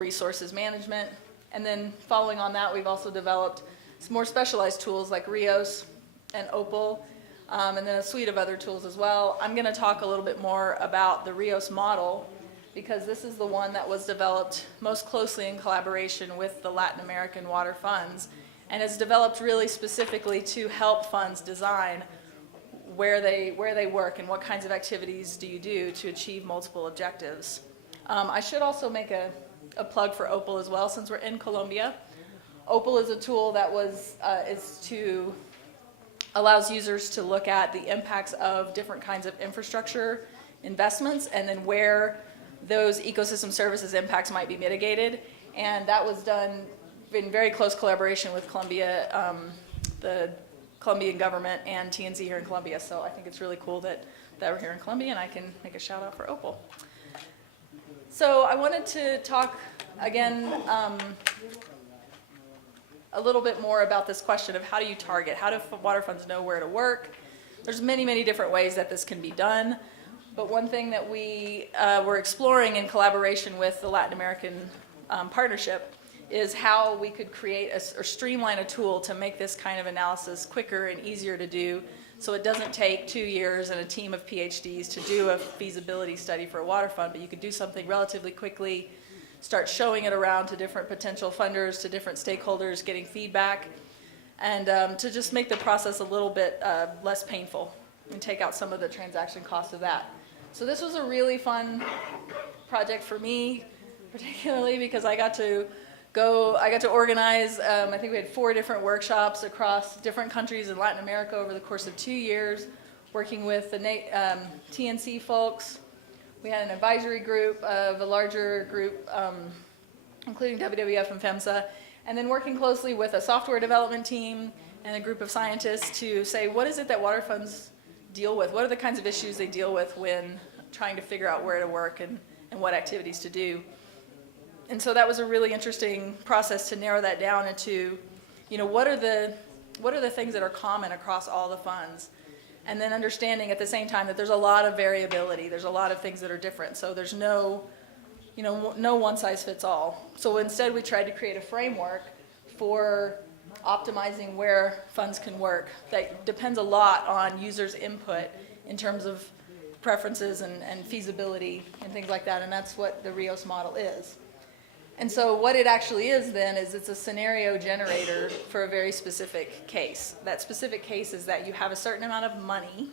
resources management. And then following on that, we've also developed some more specialized tools like RIOS and Opal, and then a suite of other tools as well. I'm going to talk a little bit more about the RIOS model because this is the one that was developed most closely in collaboration with the Latin American water funds, and it's developed really specifically to help funds design where they work and what kinds of activities do you do to achieve multiple objectives. I should also make a plug for Opal as well, since we're in Colombia. Opal is a tool that allows users to look at the impacts of different kinds of infrastructure investments and then where those ecosystem services impacts might be mitigated. And that was done in very close collaboration with Colombia, the Colombian government and TNC here in Colombia. So I think it's really cool that we're here in Colombia, and I can make a shout out for Opal. So I wanted to talk again a little bit more about this question of how do you target? How do water funds know where to work? There's many, many different ways that this can be done. But one thing that we were exploring in collaboration with the Latin American partnership is how we could create or streamline a tool to make this kind of analysis quicker and easier to do, so it doesn't take 2 years and a team of PhDs to do a feasibility study for a water fund, but you could do something relatively quickly, start showing it around to different potential funders, to different stakeholders, getting feedback, and to just make the process a little bit less painful and take out some of the transaction costs of that. So this was a really fun project for me, particularly because I got to organize, I think we had 4 different workshops across different countries in Latin America over the course of 2 years, working with the TNC folks. We had an advisory group of a larger group, including WWF and FEMSA, and then working closely with a software development team and a group of scientists to say, what is it that water funds deal with? What are the kinds of issues they deal with when trying to figure out where to work and what activities to do? And so that was a really interesting process to narrow that down into, what are the things that are common across all the funds? And then understanding at the same time that there's a lot of variability. There's a lot of things that are different. So there's no one size fits all. So instead we tried to create a framework for optimizing where funds can work that depends a lot on users' input in terms of preferences and feasibility and things like that. And that's what the RIOS model is. And so what it actually is then is it's a scenario generator for a very specific case. That specific case is that you have a certain amount of money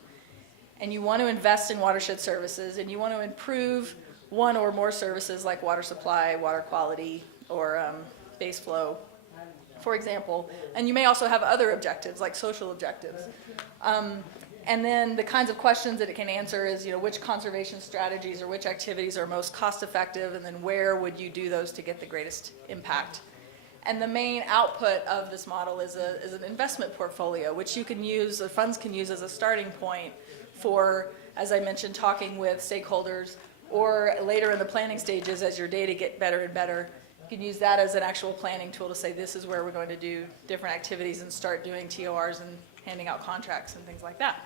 and you want to invest in watershed services and you want to improve one or more services like water supply, water quality, or base flow, for example. And you may also have other objectives like social objectives. And then the kinds of questions that it can answer is, which conservation strategies or which activities are most cost effective, and then where would you do those to get the greatest impact? And the main output of this model is an investment portfolio, which you can use, or funds can use as a starting point for, as I mentioned, talking with stakeholders, or later in the planning stages as your data get better and better, you can use that as an actual planning tool to say this is where we're going to do different activities and start doing TORs and handing out contracts and things like that.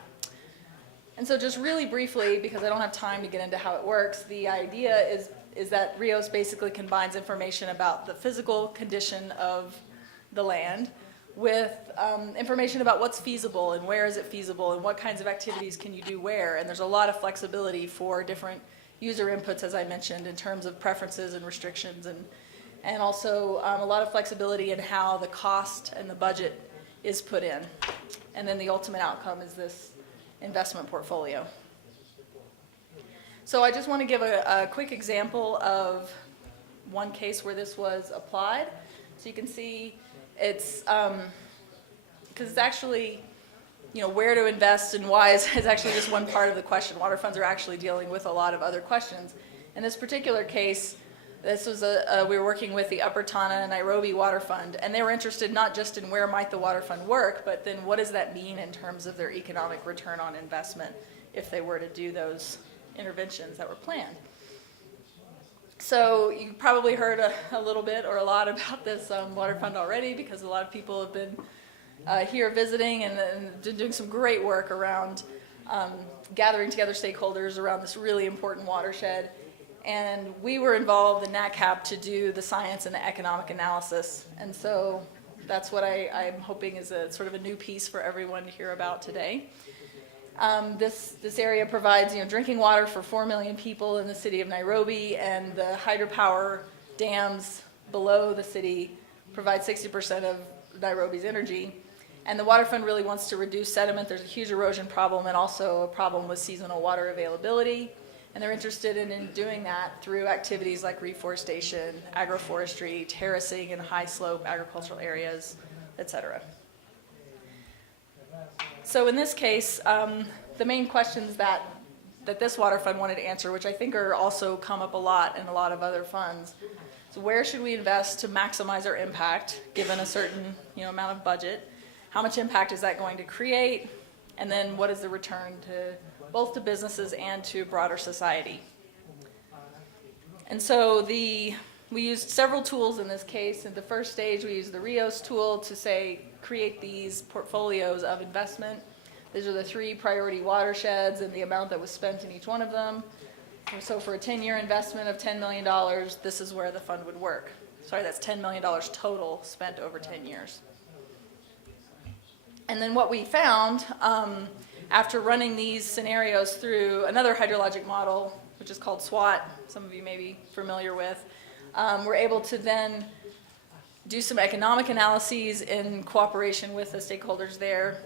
And so just really briefly, because I don't have time to get into how it works, the idea is that RIOS basically combines information about the physical condition of the land with information about what's feasible and where is it feasible and what kinds of activities can you do where. And there's a lot of flexibility for different user inputs, as I mentioned, in terms of preferences and restrictions, and also a lot of flexibility in how the cost and the budget is put in. And then the ultimate outcome is this investment portfolio. So I just want to give a quick example of one case where this was applied. So you can see it's, because it's actually, where to invest and why is actually just one part of the question. Water funds are actually dealing with a lot of other questions. In this particular case, this was we were working with the Upper Tana Nairobi Water Fund, and they were interested not just in where might the water fund work, but then what does that mean in terms of their economic return on investment if they were to do those interventions that were planned. So you probably heard a little bit or a lot about this water fund already, because a lot of people have been here visiting and doing some great work around gathering together stakeholders around this really important watershed. And we were involved in NatCap to do the science and the economic analysis. And so that's what I'm hoping is a sort of a new piece for everyone to hear about today. This area provides drinking water for 4 million people in the city of Nairobi, and the hydropower dams below the city provide 60% of Nairobi's energy. And the water fund really wants to reduce sediment. There's a huge erosion problem and also a problem with seasonal water availability. And they're interested in doing that through activities like reforestation, agroforestry, terracing in high slope agricultural areas, etc. So in this case, the main questions that this water fund wanted to answer, which I think are also come up a lot in a lot of other funds, so where should we invest to maximize our impact given a certain amount of budget? How much impact is that going to create? And then what is the return to both to businesses and to broader society? And so we used several tools in this case. In the first stage, we used the RIOS tool to create these portfolios of investment. These are the 3 priority watersheds and the amount that was spent in each one of them. So for a 10-year investment of $10 million, this is where the fund would work. Sorry, that's $10 million total spent over 10 years. And then what we found, after running these scenarios through another hydrologic model, which is called SWOT, some of you may be familiar with, we're able to then do some economic analyses in cooperation with the stakeholders there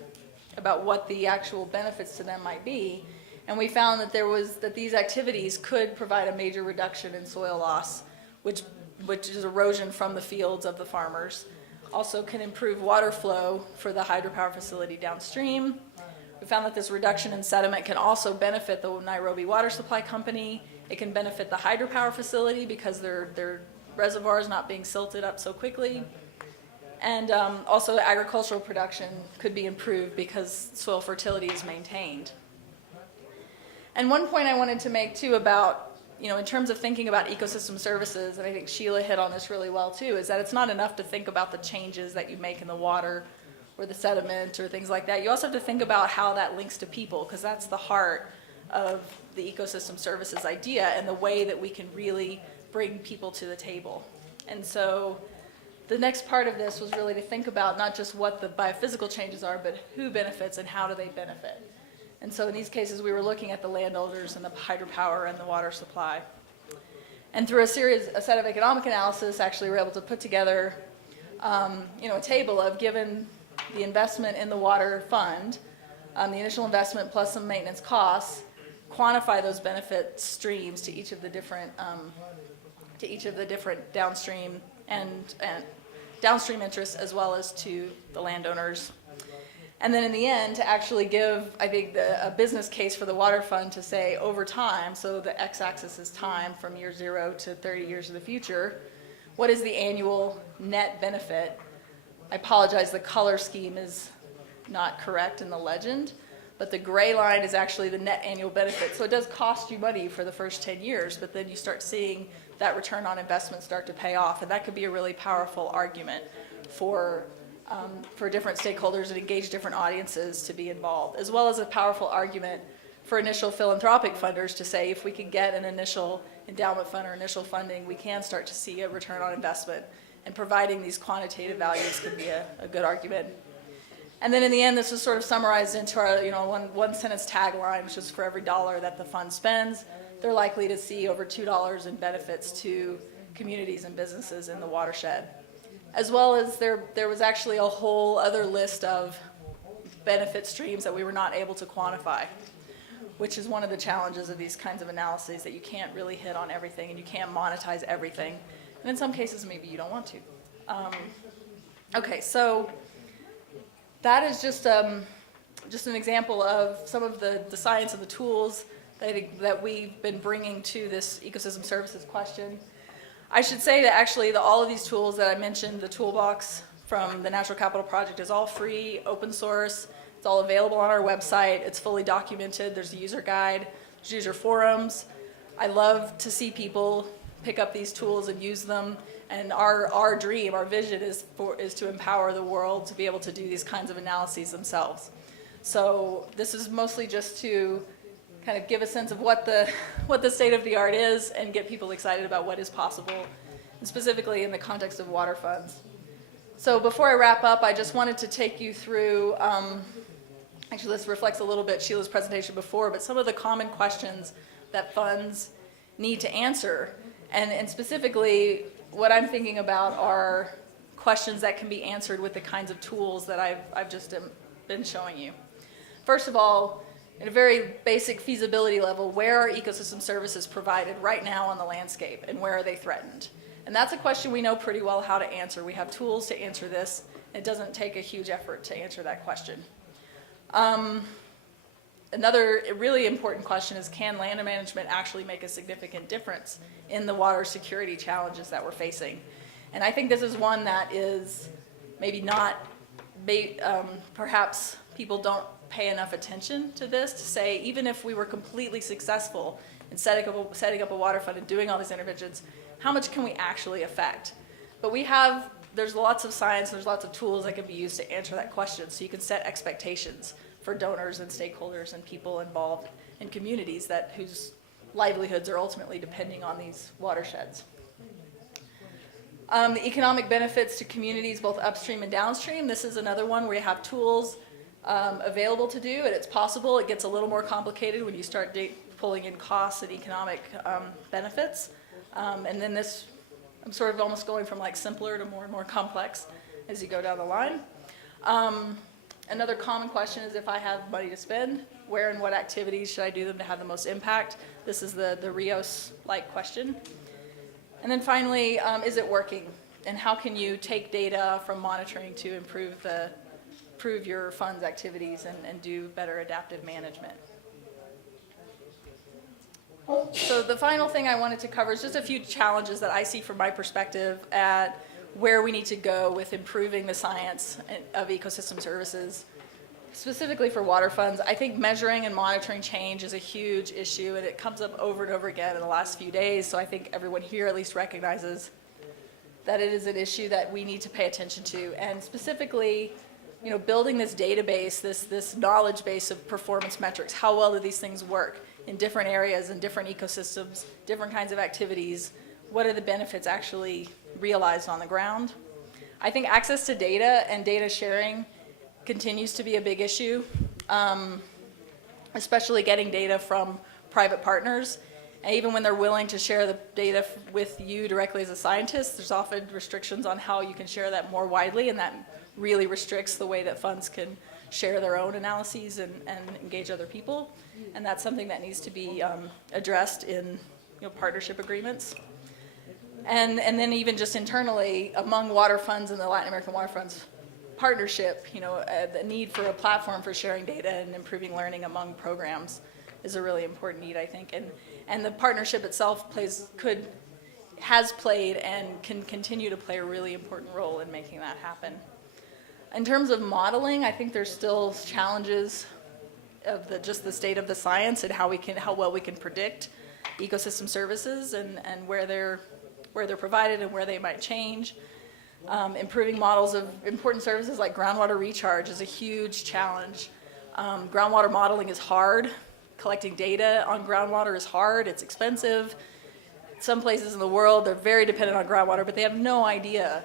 about what the actual benefits to them might be. And we found that these activities could provide a major reduction in soil loss, which is erosion from the fields of the farmers. Also can improve water flow for the hydropower facility downstream. We found that this reduction in sediment can also benefit the Nairobi Water Supply Company. It can benefit the hydropower facility because their reservoirs not being silted up so quickly. And also agricultural production could be improved because soil fertility is maintained. And one point I wanted to make too about, in terms of thinking about ecosystem services, and I think Sheila hit on this really well too, is that it's not enough to think about the changes that you make in the water or the sediment or things like that. You also have to think about how that links to people, because that's the heart of the ecosystem services idea and the way that we can really bring people to the table. And so the next part of this was really to think about not just what the biophysical changes are, but who benefits and how do they benefit. And so in these cases, we were looking at the landowners and the hydropower and the water supply. And through a set of economic analysis, actually we were able to put together a table of, given the investment in the water fund, the initial investment plus some maintenance costs, quantify those benefit streams to each of the different downstream and downstream interests, as well as to the landowners. And then in the end, to actually give, I think, a business case for the water fund to say over time, so the x-axis is time from year 0 to 30 years in the future, what is the annual net benefit? I apologize, the color scheme is not correct in the legend, but the gray line is actually the net annual benefit. So it does cost you money for the first 10 years, but then you start seeing that return on investment start to pay off. And that could be a really powerful argument for different stakeholders and engage different audiences to be involved, as well as a powerful argument for initial philanthropic funders to say, if we can get an initial endowment fund or initial funding, we can start to see a return on investment. And providing these quantitative values could be a good argument. And then in the end, this was sort of summarized into our one sentence tagline, which is for every dollar that the fund spends, they're likely to see over $2 in benefits to communities and businesses in the watershed. As well as there was actually a whole other list of benefit streams that we were not able to quantify, which is one of the challenges of these kinds of analyses, that you can't really hit on everything and you can't monetize everything. And in some cases, maybe you don't want to. Okay, so that is just an example of some of the science and the tools that I think that we've been bringing to this ecosystem services question. I should say that actually all of these tools that I mentioned, the toolbox from the Natural Capital Project, is all free, open source. It's all available on our website. It's fully documented. There's a user guide. There's user forums. I love to see people pick up these tools and use them. And our dream, our vision is to empower the world to be able to do these kinds of analyses themselves. So this is mostly just to kind of give a sense of what the state of the art is and get people excited about what is possible, and specifically in the context of water funds. So before I wrap up, I just wanted to take you through, actually this reflects a little bit Sheila's presentation before, but some of the common questions that funds need to answer. And specifically, what I'm thinking about are questions that can be answered with the kinds of tools that I've just been showing you. First of all, at a very basic feasibility level, where are ecosystem services provided right now on the landscape, and where are they threatened? And that's a question we know pretty well how to answer. We have tools to answer this. It doesn't take a huge effort to answer that question. Another really important question is, can land management actually make a significant difference in the water security challenges that we're facing? And I think this is one that is maybe not, perhaps people don't pay enough attention to this, to say even if we were completely successful in setting up a water fund and doing all these interventions, how much can we actually affect? But there's lots of science, there's lots of tools that can be used to answer that question, so you can set expectations for donors and stakeholders and people involved in communities whose livelihoods are ultimately depending on these watersheds. The economic benefits to communities both upstream and downstream, this is another one where you have tools available to do, and it's possible. It gets a little more complicated when you start pulling in costs and economic benefits. And then this, I'm sort of almost going from like simpler to more and more complex as you go down the line. Another common question is, if I have money to spend, where and what activities should I do them to have the most impact? This is the Rios-like question. And then finally, is it working? And how can you take data from monitoring to improve your fund's activities and do better adaptive management? So the final thing I wanted to cover is just a few challenges that I see from my perspective at where we need to go with improving the science of ecosystem services, specifically for water funds. I think measuring and monitoring change is a huge issue, and it comes up over and over again in the last few days, so I think everyone here at least recognizes that it is an issue that we need to pay attention to. And specifically, building this database, this knowledge base of performance metrics, how well do these things work in different areas and different ecosystems, different kinds of activities, what are the benefits actually realized on the ground? I think access to data and data sharing continues to be a big issue, especially getting data from private partners. And even when they're willing to share the data with you directly as a scientist, there's often restrictions on how you can share that more widely, and that really restricts the way that funds can share their own analyses and engage other people. And that's something that needs to be addressed in partnership agreements. And then even just internally, among water funds and the Latin American water funds partnership, the need for a platform for sharing data and improving learning among programs is a really important need, I think. And the partnership itself has played and can continue to play a really important role in making that happen. In terms of modeling, I think there's still challenges of just the state of the science and how well we can predict ecosystem services and where they're provided and where they might change. Improving models of important services like groundwater recharge is a huge challenge. Groundwater modeling is hard. Collecting data on groundwater is hard. It's expensive. Some places in the world, they're very dependent on groundwater, but they have no idea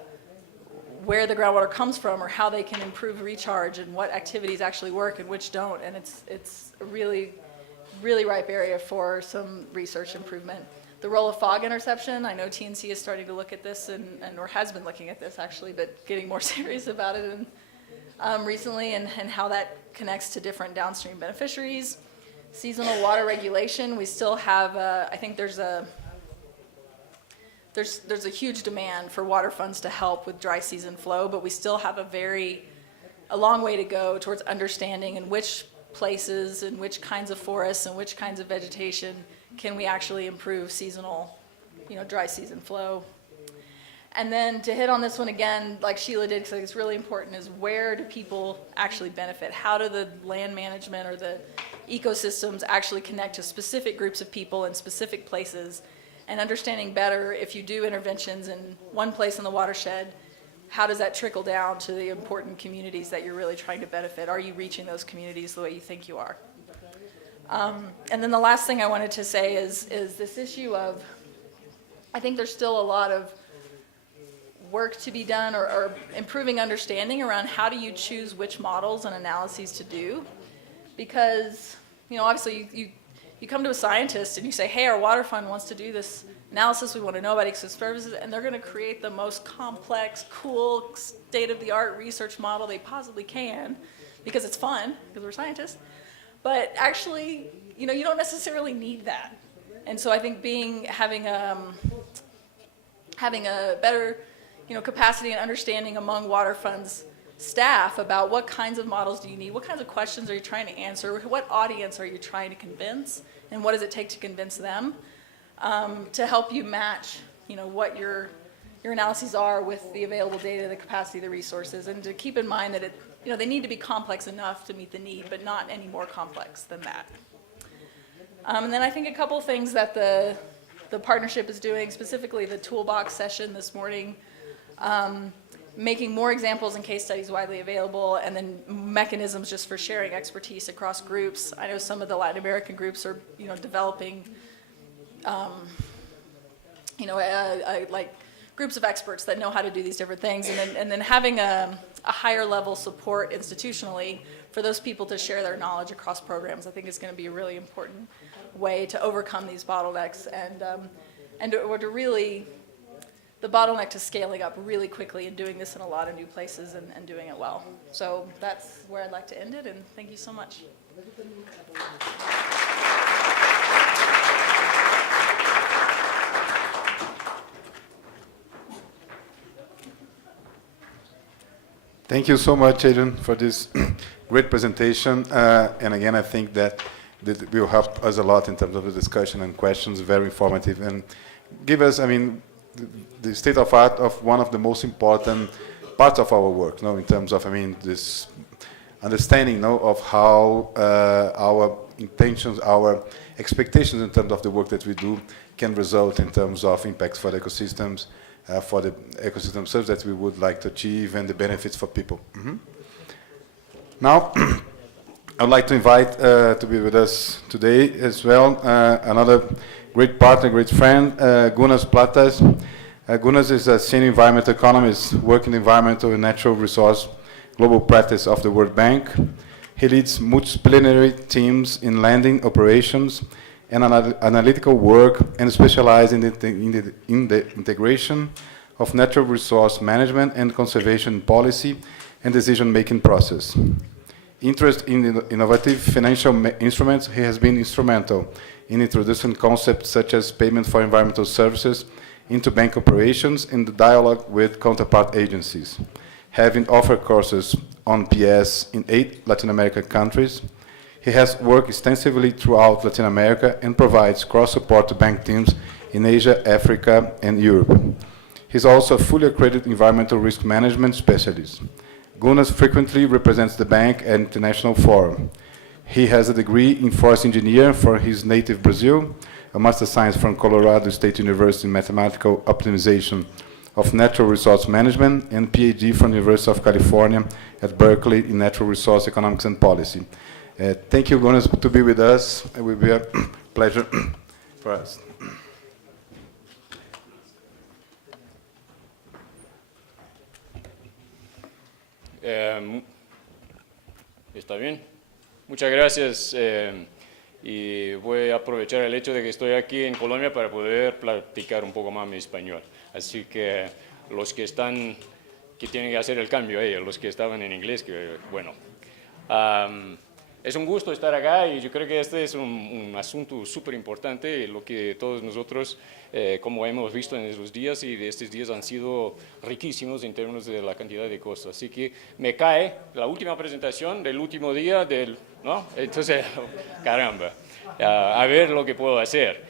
where the groundwater comes from or how they can improve recharge and what activities actually work and which don't. And it's a really, really ripe area for some research improvement. The role of fog interception, I know TNC is starting to look at this or has been looking at this actually, but getting more serious about it recently, and how that connects to different downstream beneficiaries. Seasonal water regulation, we still have, I think there's a huge demand for water funds to help with dry season flow, but we still have a long way to go towards understanding in which places and which kinds of forests and which kinds of vegetation can we actually improve seasonal, dry season flow. And then to hit on this one again, like Sheila did, because I think it's really important, is where do people actually benefit? How do the land management or the ecosystems actually connect to specific groups of people in specific places? And understanding better, if you do interventions in one place in the watershed, how does that trickle down to the important communities that you're really trying to benefit? Are you reaching those communities the way you think you are? And then the last thing I wanted to say is this issue of, I think there's still a lot of work to be done or improving understanding around how do you choose which models and analyses to do. Because, obviously you come to a scientist and you say, hey, our water fund wants to do this analysis, we want to know about ecosystem services, and they're going to create the most complex, cool, state-of-the-art research model they possibly can, because it's fun, because we're scientists. But actually, you don't necessarily need that. And so I think having a better, capacity and understanding among water funds staff about what kinds of models do you need, what kinds of questions are you trying to answer, what audience are you trying to convince, and what does it take to convince them, to help you match, what your analyses are with the available data, the capacity, the resources, and to keep in mind that they need to be complex enough to meet the need, but not any more complex than that. And then I think a couple things that the partnership is doing, specifically the toolbox session this morning, making more examples and case studies widely available, and then mechanisms just for sharing expertise across groups. I know some of the Latin American groups are, developing, like groups of experts that know how to do these different things, and then having a higher level support institutionally for those people to share their knowledge across programs, I think is going to be a really important way to overcome these bottlenecks and to really, the bottleneck to scaling up really quickly and doing this in a lot of new places and doing it well. So that's where I'd like to end it, and thank you so much. Thank you so much, Adrian, for this great presentation. And again, I think that will help us a lot in terms of the discussion and questions, very informative, and give us, the state of art of one of the most important parts of our work, in terms of, this understanding, of how our intentions, our expectations in terms of the work that we do can result in terms of impacts for the ecosystems, for the ecosystem service that we would like to achieve, and the benefits for people. Now, I would like to invite to be with us today as well another great partner, great friend, Gunas Platas. Gunas is a senior environmental economist working in environmental and natural resource global practice of the World Bank. He leads multidisciplinary teams in lending operations and analytical work, and specializes in the integration of natural resource management and conservation policy and decision-making process. Interest in innovative financial instruments, he has been instrumental in introducing concepts such as payment for environmental services into bank operations in the dialogue with counterpart agencies. Having offered courses on PS in 8 Latin American countries, he has worked extensively throughout Latin America and provides cross-support to bank teams in Asia, Africa, and Europe. He's also a fully accredited environmental risk management specialist. Gunas frequently represents the bank at international forums. He has a degree in forest engineer from his native Brazil, a master science from Colorado State University in mathematical optimization of natural resource management, and PhD from the University of California at Berkeley in natural resource economics and policy. Thank you, Gunas, to be with us. It will be a pleasure for us. Está bien. Muchas gracias. Y voy a aprovechar el hecho de que estoy aquí en Colombia para poder practicar un poco más mi español. Así que los que tienen que hacer el cambio, los que estaban en inglés, que bueno. Es un gusto estar acá, y yo creo que este es un asunto súper importante, lo que todos nosotros, como hemos visto en estos días, y de estos días han sido riquísimos en términos de la cantidad de cosas. Así que me cae la última presentación del último día, ¿no? Entonces, caramba, a ver lo que puedo hacer.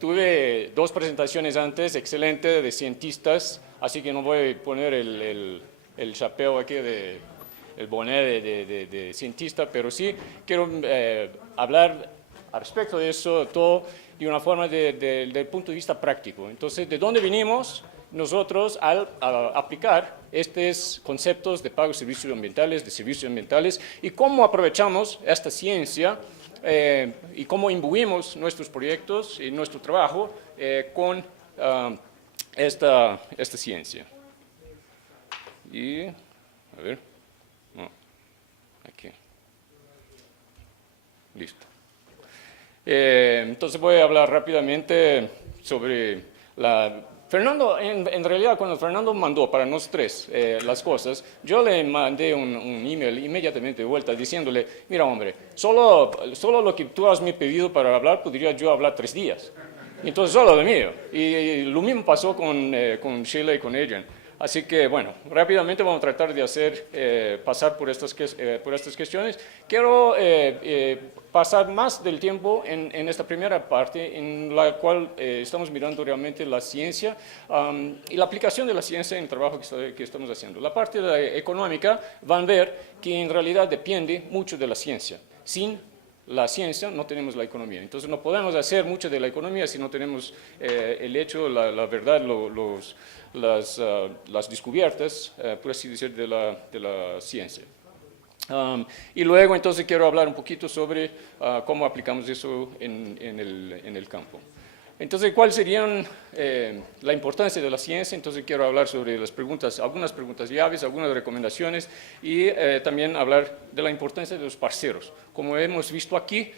Tuve 2 presentaciones antes, excelentes, de cientistas, así que no voy a poner el chapeo aquí el bonnet de cientista, pero sí quiero hablar al respecto de eso todo de una forma del punto de vista práctico. Entonces, ¿de dónde venimos nosotros al aplicar estos conceptos de pago de servicios ambientales, y cómo aprovechamos esta ciencia y cómo imbuimos nuestros proyectos y nuestro trabajo con esta ciencia. Y, a ver, no, aquí, listo. Entonces voy a hablar rápidamente sobre Fernando, en realidad cuando Fernando mandó para nosotros tres las cosas, yo le mandé un email inmediatamente de vuelta diciéndole, mira hombre, solo lo que tú has me pedido para hablar, podría yo hablar 3 días. Entonces solo lo mío. Y lo mismo pasó con Sheila y con Adrian. Así que, bueno, rápidamente vamos a tratar de pasar por estas cuestiones. Quiero pasar más del tiempo en esta primera parte, en la cual estamos mirando realmente la ciencia y la aplicación de la ciencia en el trabajo que estamos haciendo. La parte económica van a ver que en realidad depende mucho de la ciencia. Sin la ciencia no tenemos la economía. Entonces no podemos hacer mucho de la economía si no tenemos el hecho, la verdad, las descubiertas, por así decir, de la ciencia. Y luego entonces quiero hablar un poquito sobre cómo aplicamos eso en el campo. Entonces, ¿cuál sería la importancia de la ciencia? Entonces quiero hablar sobre algunas preguntas llaves, algunas recomendaciones y también hablar de la importancia de los parceros. Como hemos visto aquí,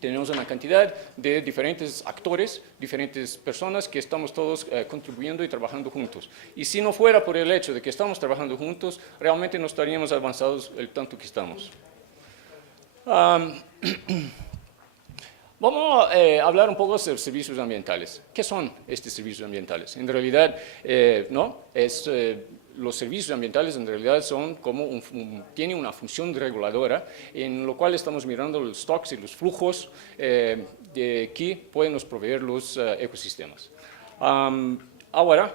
tenemos una cantidad de diferentes actores, diferentes personas que estamos todos contribuyendo y trabajando juntos. Y si no fuera por el hecho de que estamos trabajando juntos, realmente no estaríamos avanzados el tanto que estamos. Vamos a hablar un poco sobre servicios ambientales. ¿Qué son estos servicios ambientales? En realidad, los servicios ambientales en realidad son como tienen una función reguladora en lo cual estamos mirando los stocks y los flujos que pueden nos proveer los ecosistemas. Ahora,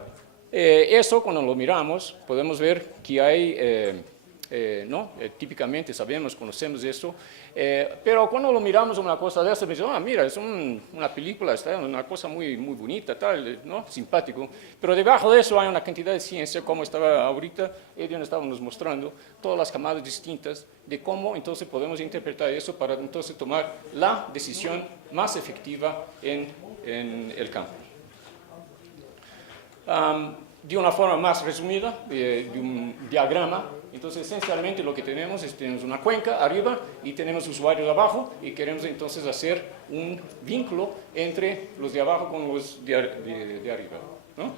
eso cuando lo miramos podemos ver que hay, típicamente sabemos, conocemos eso, pero cuando lo miramos una cosa de esa, pensamos, mira, es una película, está una cosa muy bonita, tal, ¿no? Simpático, pero debajo de eso hay una cantidad de ciencia, como estaba ahorita, Adrian estaba nos mostrando, todas las camadas distintas de cómo entonces podemos interpretar eso para entonces tomar la decisión más efectiva en el campo. De una forma más resumida, de un diagrama, entonces esencialmente lo que tenemos es una cuenca arriba y tenemos usuarios abajo y queremos entonces hacer un vínculo entre los de abajo con los de arriba, ¿no?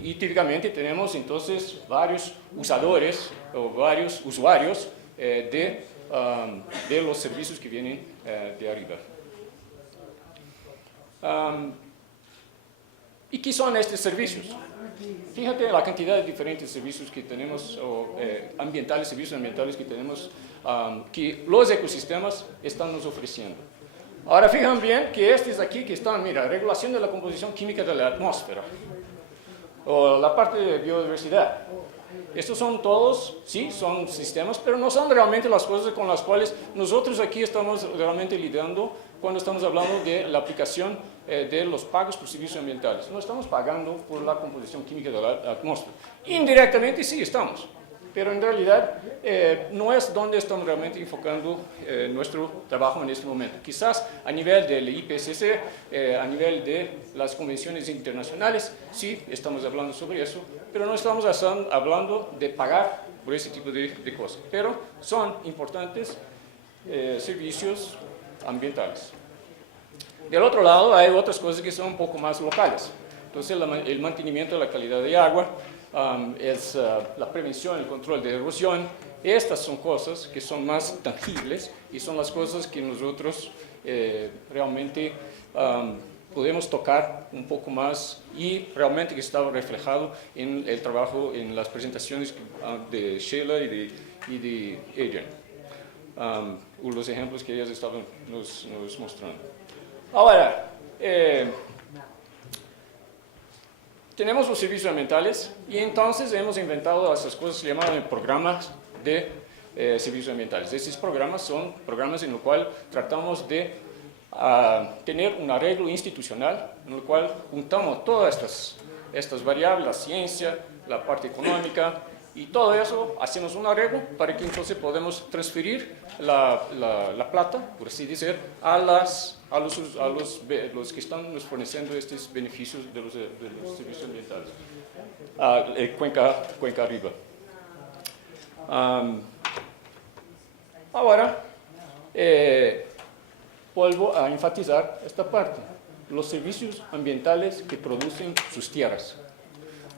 Y típicamente tenemos entonces varios usadores o varios usuarios de los servicios que vienen de arriba. ¿Y qué son estos servicios? Fíjate la cantidad de diferentes servicios que tenemos, servicios ambientales que tenemos, que los ecosistemas están nos ofreciendo. Ahora fijan bien que estos aquí que están, mira, regulación de la composición química de la atmósfera, o la parte de biodiversidad. Estos son todos, sí, son sistemas, pero no son realmente las cosas con las cuales nosotros aquí estamos realmente lidiando cuando estamos hablando de la aplicación de los pagos por servicios ambientales. No estamos pagando por la composición química de la atmósfera. Indirectamente sí estamos, pero en realidad no es donde estamos realmente enfocando nuestro trabajo en este momento. Quizás a nivel del IPCC, a nivel de las convenciones internacionales, sí estamos hablando sobre eso, pero no estamos hablando de pagar por ese tipo de cosas. Pero son importantes servicios ambientales. Del otro lado hay otras cosas que son un poco más locales. Entonces el mantenimiento de la calidad de agua, la prevención, el control de erosión. Estas son cosas que son más tangibles y son las cosas que nosotros realmente podemos tocar un poco más y realmente que está reflejado en el trabajo, en las presentaciones de Sheila y de Adrian. Los ejemplos que ellas estaban nos mostrando. Ahora, tenemos los servicios ambientales y entonces hemos inventado esas cosas que se llaman programas de servicios ambientales. Estos programas son programas en los cuales tratamos de tener un arreglo institucional en el cual juntamos todas estas variables, la ciencia, la parte económica, Y todo eso hacemos un arreglo para que entonces podamos transferir la plata, por así decir, a los que están nos forneciendo estos beneficios de los servicios ambientales. Cuenca arriba. Ahora, vuelvo a enfatizar esta parte, los servicios ambientales que producen sus tierras,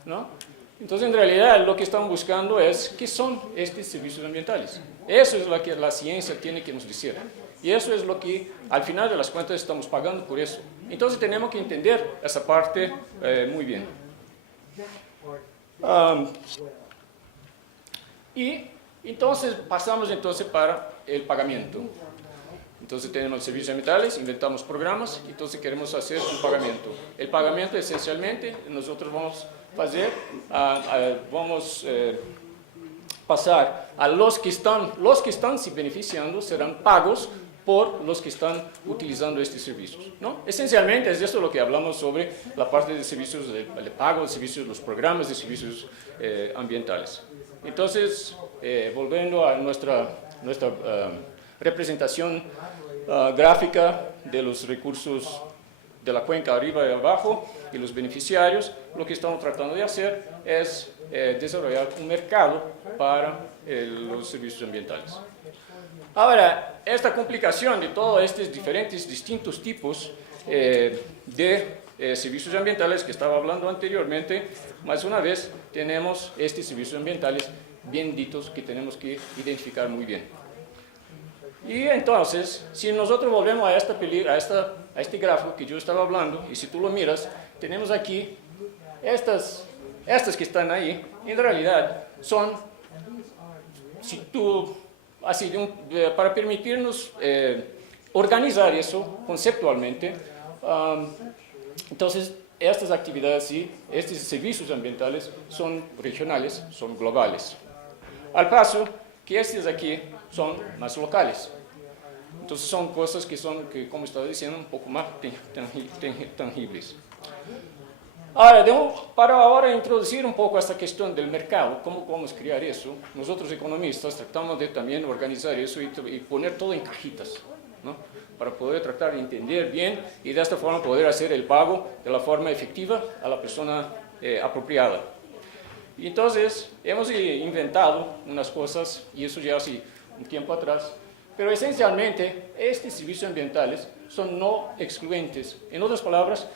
¿no? Entonces, en realidad, lo que están buscando es qué son estos servicios ambientales. Eso es lo que la ciencia tiene que nos decir. Y eso es lo que, al final de las cuentas, estamos pagando por eso. Entonces, tenemos que entender esa parte muy bien. Y entonces, pasamos para el pagamento. Entonces tenemos servicios ambientales, inventamos programas, entonces queremos hacer un pagamento. El pagamento esencialmente nosotros vamos a hacer, pasar a los que están se beneficiando serán pagos por los que están utilizando estos servicios, ¿no? Esencialmente es eso lo que hablamos sobre la parte de servicios de pago, de servicios, los programas de servicios ambientales. Entonces, volviendo a nuestra representación gráfica de los recursos de la cuenca arriba y abajo y los beneficiarios, lo que estamos tratando de hacer es desarrollar un mercado para los servicios ambientales. Ahora, esta complicación de todos estos distintos tipos de servicios ambientales que estaba hablando anteriormente, más una vez tenemos estos servicios ambientales bien ditos que tenemos que identificar muy bien. Y entonces, si nosotros volvemos a este gráfico que yo estaba hablando, y si tú lo miras, tenemos aquí estas que están ahí, en realidad son, si tú, así, para permitirnos organizar eso conceptualmente, entonces estas actividades, sí, estos servicios ambientales son regionales, son globales. Al paso que estos aquí son más locales. Entonces son cosas que son, como estaba diciendo, un poco más tangibles. Ahora, para ahora introducir un poco esta cuestión del mercado, cómo podemos crear eso, nosotros economistas tratamos de también organizar eso y poner todo en cajitas, ¿no? Para poder tratar de entender bien y de esta forma poder hacer el pago de la forma efectiva a la persona apropiada. Y entonces hemos inventado unas cosas, y eso ya hace un tiempo atrás, pero esencialmente estos servicios ambientales son no excluyentes. En otras palabras,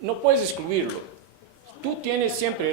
no puedes excluirlo. Tú tienes siempre